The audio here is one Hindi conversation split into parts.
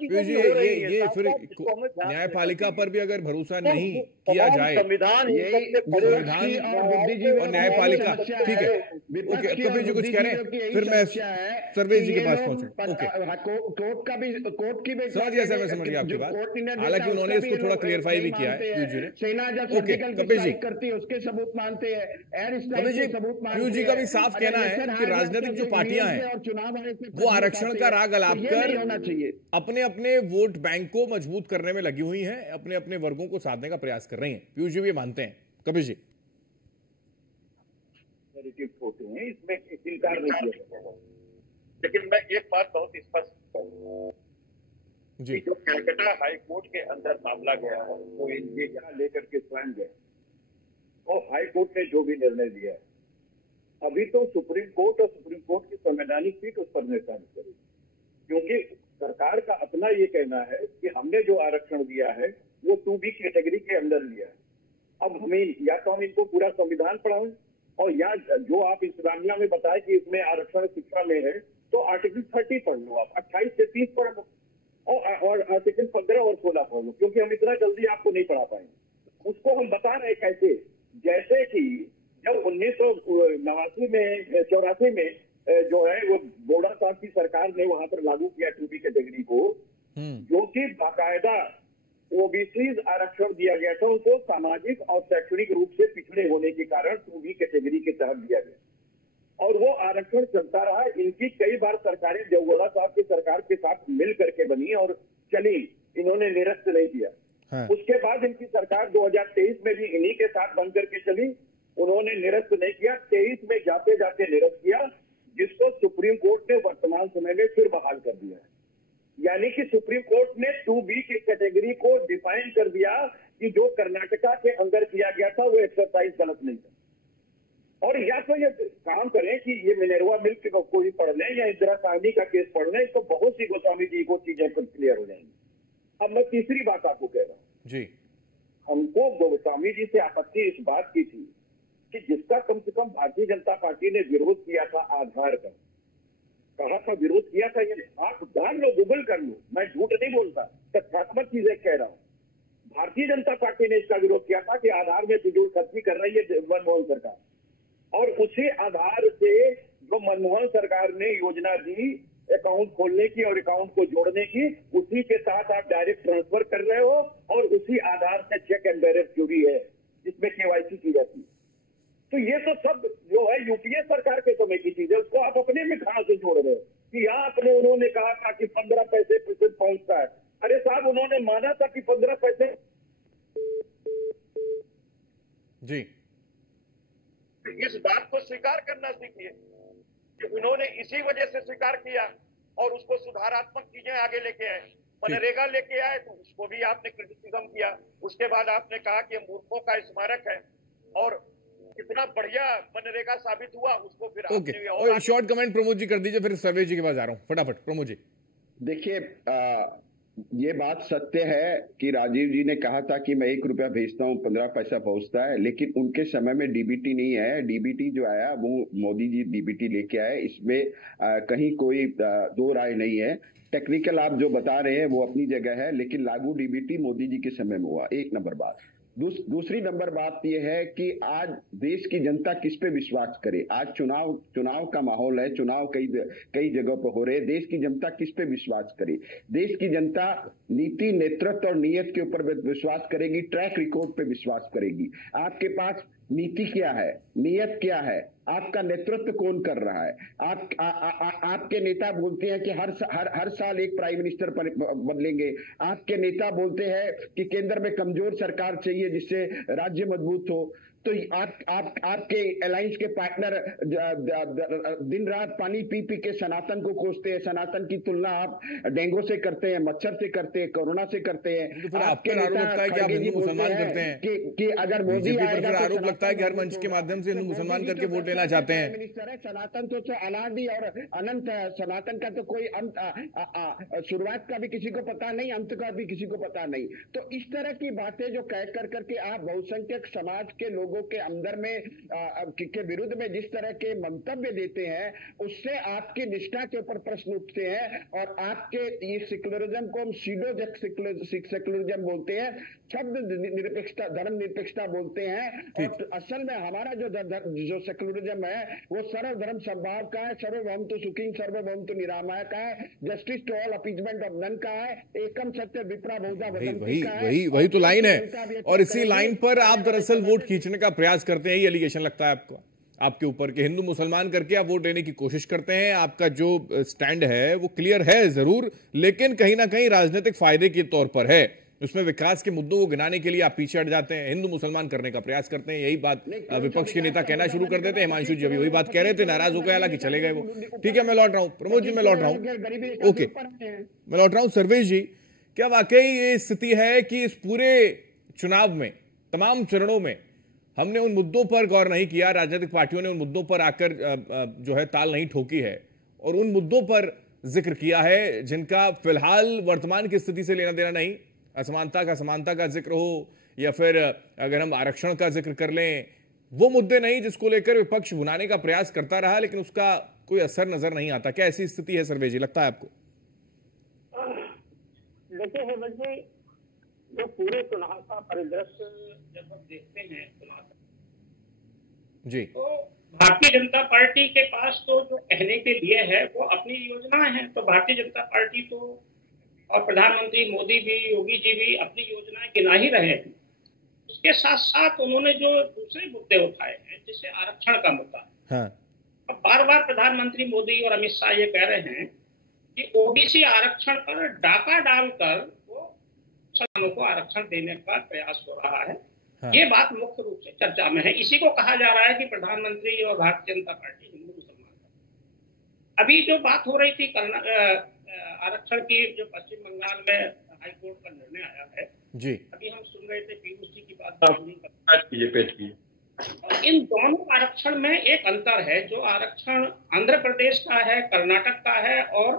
चीजें भी हो रही है, ये साथ फिर साथ इसको हमें ध्यान में न्यायपालिका रखना पर भी अगर भरोसा चाहिए। नहीं तो किया तमाम जाए, संविधान इन यही सबसे बड़े संविधान और बुद्धिजीवियों और की न्यायपालिका, समस्या ठीक है, है, विपक्ष ओके, की और कपिल जी कुछ कह रहे बुद्धिजीवियों की हैं, यही फिर मैं समस्या है सर्वेश कि जी के ये पास लोग पहुंचूं। ओके, कोर्ट की भी समझ गया सर, मैं समझ गया आपकी जो बात। कोर्ट निर्णय देता हालांकि है उन्होंने उसका भी इसको ये थोड़ा लोग क्लियरफाई भी नहीं किया है मानते पीयूष जी हैं। ने। सेना जब okay surgical Kapil ji, strike करती है उसके सबूत मानते हैं, एयर स्ट्राइक कपिल जी, के सबूत पीयूष मानते जी का हैं। भी साफ अरे कहना है इलेक्शन कि हार जाते राजनीतिक हैं जो तो पार्टियां ईवीएम हैं से और चुनाव आयोग से वो प्रश्न आरक्षण उठाते का हैं, राग तो ये अलापकर नहीं होना चाहिए। अपने अपने वोट बैंक को मजबूत करने में लगी हुई हैं, अपने अपने वर्गों को साधने का प्रयास कर रही हैं। पीयूष जी भी मानते हैं। कपिल जी, होते हैं, इसमें इनकार नहीं किया जा सकता। लेकिन मैं एक बात बहुत स्पष्ट करूं जी कि जो कलकत्ता हाई कोर्ट के अंदर मामला गया है, वो ये यहाँ लेकर के स्वयं गए, तो हाई कोर्ट ने जो भी निर्णय दिया है, अभी तो सुप्रीम कोर्ट और सुप्रीम कोर्ट की संवैधानिक पीठ उस पर निर्धारित करेगी, क्योंकि सरकार का अपना ये कहना है कि हमने जो आरक्षण दिया है वो 2B कैटेगरी के अंदर लिया है। अब हमें या तो हम इनको पूरा संविधान पढ़ाएं, और या जो आप इस मामला में बताए कि इसमें आरक्षण शिक्षा में है, तो आर्टिकल 30 पढ़ लो, आप 28 से 30 पढ़ लो, और आर्टिकल 15 और 16 पढ़ लो, क्योंकि हम इतना जल्दी आपको नहीं पढ़ा पाएंगे। उसको हम बता रहे कैसे, जैसे कि जब 1989 में 84 में जो है वो बोड़ा साहब की सरकार ने वहां पर लागू किया 2B कैटेगरी को, जो कि बाकायदा ओबीसी आरक्षण दिया गया था, उनको सामाजिक और शैक्षणिक रूप से पिछड़े होने के कारण 2B कैटेगरी के तहत दिया गया, और वो आरक्षण चलता रहा। इनकी कई बार सरकारें देवगौड़ा साहब की सरकार के साथ मिल करके बनी और चली, इन्होंने निरस्त नहीं किया। हाँ। उसके बाद इनकी सरकार 2023 में भी इन्हीं के साथ बन करके चली, उन्होंने निरस्त नहीं किया। 23 में जाते जाते निरस्त किया, जिसको सुप्रीम कोर्ट ने वर्तमान समय में फिर बहाल कर दिया है। यानी कि सुप्रीम कोर्ट ने 2B की कैटेगरी को डिफाइन कर दिया कि जो कर्नाटका के अंदर किया गया था वो एक्सरसाइज गलत नहीं था। और या तो ये काम करें कि ये मिनरवा मिल्क को कोई पढ़ लें या इंदिरा गांधी का केस पढ़ लें, तो बहुत सी गोस्वामी जी को चीजें क्लियर हो जाएंगी। अब मैं तीसरी बात आपको कह रहा हूँ जी, हमको गोस्वामी जी से आपत्ति इस बात की थी कि जिसका कम से कम भारतीय जनता पार्टी ने विरोध किया था आधार का, कहा था विरोध किया था, ये आप डाल लो, गूगल कर लो, मैं झूठ नहीं बोलता, तथ्यात्मक चीजें कह रहा हूं। भारतीय जनता पार्टी ने इसका विरोध किया था कि आधार में फिजूल खर्ची कर रही है मनमोहन सरकार, और उसी आधार से जो मनमोहन सरकार ने योजना दी अकाउंट खोलने की और अकाउंट को जोड़ने की, उसी के साथ आप डायरेक्ट ट्रांसफर कर रहे हो, और उसी आधार से चेक एंड बैलेंस जुड़ी है जिसमें केवाईसी की जाती है। तो ये तो सब जो है यूपीए सरकार के समय की चीज है, उसको आप अपने में कहां से जोड़ रहे हो कि यहाँ अपने उन्होंने कहा था कि 15 पैसे प्रतिशत पहुंचता है। अरे साहब, उन्होंने माना था कि 15 पैसे जी, इस बात को स्वीकार करना सीखिए कि उन्होंने इसी वजह से स्वीकार किया और उसको सुधारात्मक चीजें आगे लेके आए। मनरेगा लेके आए तो उसको भी आपने क्रिटिसिज्म किया, उसके बाद आपने कहा कि मूर्खों का स्मारक है, और कितना बढ़िया मनरेगा साबित हुआ, उसको फिर ओके, और शॉर्ट कमेंट प्रमोद जी कर दीजिए, फिर सर्वेश जी के पास आ रहा हूं फटाफट। प्रमोद जी, देखिए, ये बात सत्य है कि राजीव जी ने कहा था कि मैं 1 रुपया भेजता हूँ 15 पैसा पहुंचता है, लेकिन उनके समय में डीबीटी नहीं है। डीबीटी जो आया वो मोदी जी डीबीटी लेके आए, इसमें कहीं कोई दो राय नहीं है। टेक्निकल आप जो बता रहे हैं वो अपनी जगह है, लेकिन लागू डीबीटी मोदी जी के समय में हुआ। एक नंबर बात। दूसरी नंबर बात यह है कि आज देश की जनता किस पे विश्वास करे। आज चुनाव का माहौल है, चुनाव कई जगहों पर हो रहे हैं। देश की जनता किस पे विश्वास करे? देश की जनता नीति, नेतृत्व और नीयत के ऊपर विश्वास करेगी, ट्रैक रिकॉर्ड पे विश्वास करेगी। आपके पास नीति क्या है, नियत क्या है, आपका नेतृत्व कौन कर रहा है? आपके नेता बोलते हैं कि हर साल एक प्राइम मिनिस्टर बदलेंगे। आपके नेता बोलते हैं कि केंद्र में कमजोर सरकार चाहिए जिससे राज्य मजबूत हो। तो आपके अलायंस के पार्टनर दिन रात पानी पी पी के सनातन को कोसते हैं। सनातन की तुलना आप डेंगू से करते हैं, मच्छर से करते हैं, कोरोना से करते हैं। तो फिर आप पर आरोप लगता है कि आप हिंदू मुसलमान करते हैं कि अगर मोदी पर फिर आरोप लगता है कि हर मंच के माध्यम से हिंदू मुसलमान करके वोट लेना चाहते हैं। मिनिस्टर है, सनातन तो अनादि और अनंत है। सनातन का तो कोई अंत, शुरुआत का भी किसी को पता नहीं, अंत का भी किसी को पता नहीं। तो इस तरह की बातें जो कह करके आप बहुसंख्यक समाज के लोगों लोगों के अंदर में के विरुद्ध में जिस तरह के मंतव्य देते हैं, उससे आपकी निष्ठा के ऊपर प्रश्न उठते हैं। और आपके ये सेक्युलरिज्म को हम सीडो सेक्युलरिज्म बोलते हैं, शब्द निरपेक्षता, धर्म निरपेक्षता बोलते हैं। और असल में हमारा जो सेक्युलरिज्म है वो सर्वधर्म सद्भाव का है, सर्वभौमतु सुखी सर्वभौमतु निरामय का है, justice to all, appeasement of none का है, एकम सत्य विप्रा बहुधा वदन्ति का है। वही तो लाइन है, और इसी लाइन पर आप दरअसल वोट खींचने का प्रयास करते हैं। ये एलिगेशन लगता है आपको, आपके ऊपर कि हिंदू मुसलमान करके आप वोट लेने की कोशिश करते हैं। आपका जो स्टैंड है वो क्लियर है जरूर, लेकिन कहीं ना कहीं राजनीतिक फायदे के तौर पर है। उसमें विकास के मुद्दों को गिनाने के लिए आप पीछे हट जाते हैं, हिंदू मुसलमान करने का प्रयास करते हैं। यही बात विपक्ष के नेता कहना शुरू कर देते हैं। हिमांशु जी अभी वही बात कह रहे थे, नाराज हो गए, हालांकि चले गए वो। ठीक है, मैं लौट रहा हूं प्रमोद जी, मैं लौट रहा हूं। ओके, मैं लौट रहा हूं। सर्वेश जी, क्या वाकई ये स्थिति है कि इस पूरे चुनाव में तमाम चरणों में हमने उन मुद्दों पर गौर नहीं किया, राजनीतिक पार्टियों ने उन मुद्दों पर आकर जो है ताल नहीं ठोकी है और उन मुद्दों पर जिक्र किया है जिनका फिलहाल वर्तमान की स्थिति से लेना देना नहीं, असमानता का समानता का जिक्र हो या फिर अगर हम आरक्षण का जिक्र कर लें, वो मुद्दे नहीं जिसको लेकर विपक्ष भुनाने का प्रयास करता रहा लेकिन उसका कोई असर नजर नहीं आता। क्या ऐसी स्थिति है सर्वेश जी, लगता है आपको? देखिए हेमंत जी, जो पूरे चुनाव का परिदृश्य जब हम देखते हैं चुनाव जी, तो भारतीय जनता पार्टी के पास तो जो कहने के लिए है वो अपनी योजनाएं हैं। तो भारतीय जनता पार्टी तो और प्रधानमंत्री मोदी भी, योगी जी भी अपनी योजनाएं गिना ही रहे हैं। उसके साथ साथ उन्होंने जो दूसरे मुद्दे उठाए हैं, जैसे आरक्षण का मुद्दा, हाँ, अब बार बार प्रधानमंत्री मोदी और अमित शाह ये कह रहे हैं कि ओबीसी आरक्षण पर डाका डालकर वो मुसलमानों को आरक्षण देने का प्रयास हो रहा है। हाँ। ये बात मुख्य रूप से चर्चा में है। इसी को कहा जा रहा है कि प्रधानमंत्री और भारतीय जनता पार्टी हिंदू मुसलमान। अभी जो बात हो रही थी आरक्षण की, जो पश्चिम बंगाल में हाईकोर्ट का निर्णय आया है जी, अभी हम सुन रहे थे, पीयूष जी की बात। इन दोनों आरक्षण में एक अंतर है। जो आरक्षण आंध्र प्रदेश का है, कर्नाटक का है और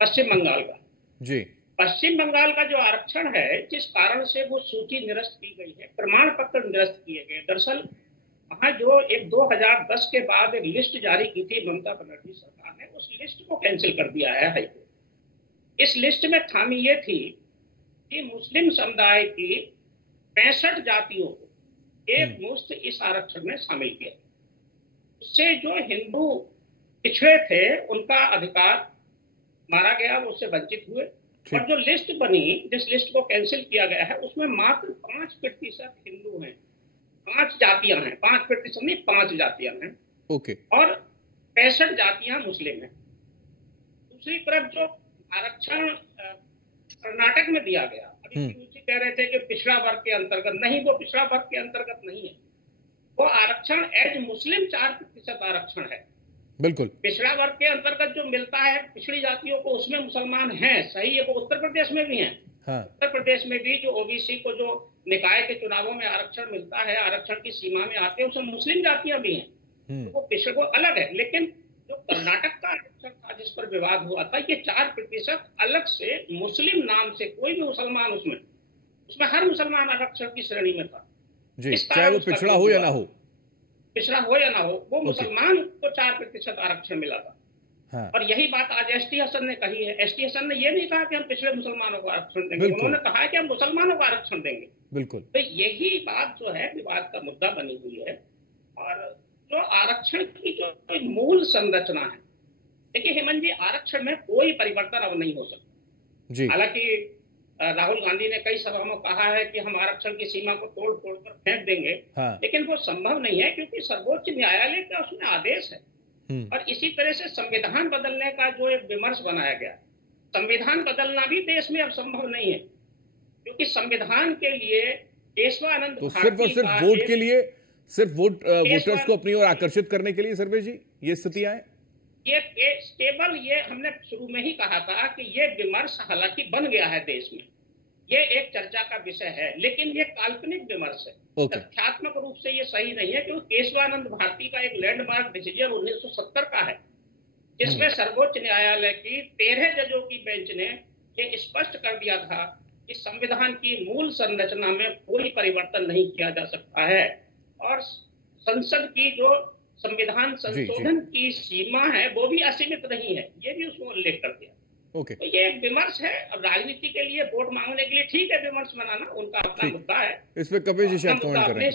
पश्चिम बंगाल का जी, पश्चिम बंगाल का जो आरक्षण है, जिस कारण से वो सूची निरस्त की गई है, प्रमाण पत्र निरस्त किए गए। दरअसल वहां जो एक 2010 के बाद एक लिस्ट जारी की थी ममता बनर्जी सरकार ने, उस लिस्ट को कैंसिल कर दिया है हाईकोर्ट। इस लिस्ट में खामी ये थी कि मुस्लिम समुदाय की 65 जातियों को एक मुश्त इस आरक्षण में शामिल किया। उससे जो हिंदू पिछड़े थे उनका अधिकार मारा गया, वो उससे वंचित हुए। और जो लिस्ट बनी, जिस लिस्ट को कैंसिल किया गया है, उसमें मात्र 5% हिंदू हैं, 5 जातियां हैं, 5% नहीं 5 जातियां हैं। ओके, और 65 जातियां मुस्लिम हैं। दूसरी तरफ जो आरक्षण कर्नाटक में दिया गया, अभी पीयूष कह रहे थे कि पिछड़ा वर्ग के अंतर्गत, नहीं, वो पिछड़ा वर्ग के अंतर्गत नहीं है। वो आरक्षण एज मुस्लिम 4% आरक्षण है। बिल्कुल, पिछड़ा वर्ग के अंतर्गत जो मिलता है पिछड़ी जातियों को, उसमें मुसलमान हैं, सही है, वो उत्तर प्रदेश में भी हैं। हाँ, उत्तर प्रदेश में भी जो ओबीसी को जो निकाय के चुनावों में आरक्षण मिलता है, आरक्षण की सीमा में आते हैं, उसमें मुस्लिम जातियां भी हैं। तो वो पिछड़ वो अलग है। लेकिन जो कर्नाटक का आरक्षण था जिस पर विवाद हुआ था, ये 4% अलग से मुस्लिम नाम से, कोई भी मुसलमान उसमें हर मुसलमान आरक्षण की श्रेणी में था जी, चाहे वो पिछड़ा हो या ना हो, वो मुसलमान को 4% आरक्षण मिला था। हाँ, और यही बात आज एसटी हसन ने कही है। एसटी हसन ने ये नहीं कहा कि हम पिछड़े मुसलमानों को आरक्षण देंगे, उन्होंने कहा है कि हम मुसलमानों को आरक्षण देंगे। बिल्कुल, तो यही बात जो है विवाद का मुद्दा बनी हुई है। और जो आरक्षण की जो मूल संरचना है, देखिए हेमंत जी, आरक्षण में कोई परिवर्तन अब नहीं हो सकता जी। हालांकि राहुल गांधी ने कई सभाओं में कहा है कि हम आरक्षण की सीमा को तोड़ फोड़ कर फेंक देंगे, हाँ, लेकिन वो संभव नहीं है क्योंकि सर्वोच्च न्यायालय का उसमें आदेश है। और इसी तरह से संविधान बदलने का जो एक विमर्श बनाया गया, संविधान बदलना भी देश में अब संभव नहीं है क्योंकि संविधान के लिए केशवानंद तो सिर्फ और सिर्फ वोट के लिए, सिर्फ वोटर्स को अपनी ओर आकर्षित करने के लिए सर्वेश जी ये स्थितियां हैं। ये केवल ये हमने शुरू में ही कहा था कि ये विमर्श हालांकि बन गया है देश में, ये एक चर्चा का विषय है, लेकिन ये काल्पनिक विमर्श है। तथ्यात्मक रूप से ये सही नहीं है क्योंकि केशवानंद भारती का एक लैंडमार्क डिसीजन 1970 का है जिसमें सर्वोच्च न्यायालय की 13 जजों की बेंच ने ये स्पष्ट कर दिया था कि संविधान की मूल संरचना में कोई परिवर्तन नहीं किया जा सकता है। और संसद की जो संविधान संशोधन की सीमा है वो भी असीमित नहीं है, ये भी उसमें उल्लेख कर दिया। ओके, तो ये एक विमर्श है। अब राजनीति के लिए वोट मांगने के लिए ठीक है, विमर्श बनाना उनका अपना मुद्दा है, इस पे कपिल जी शायद कमेंट करें।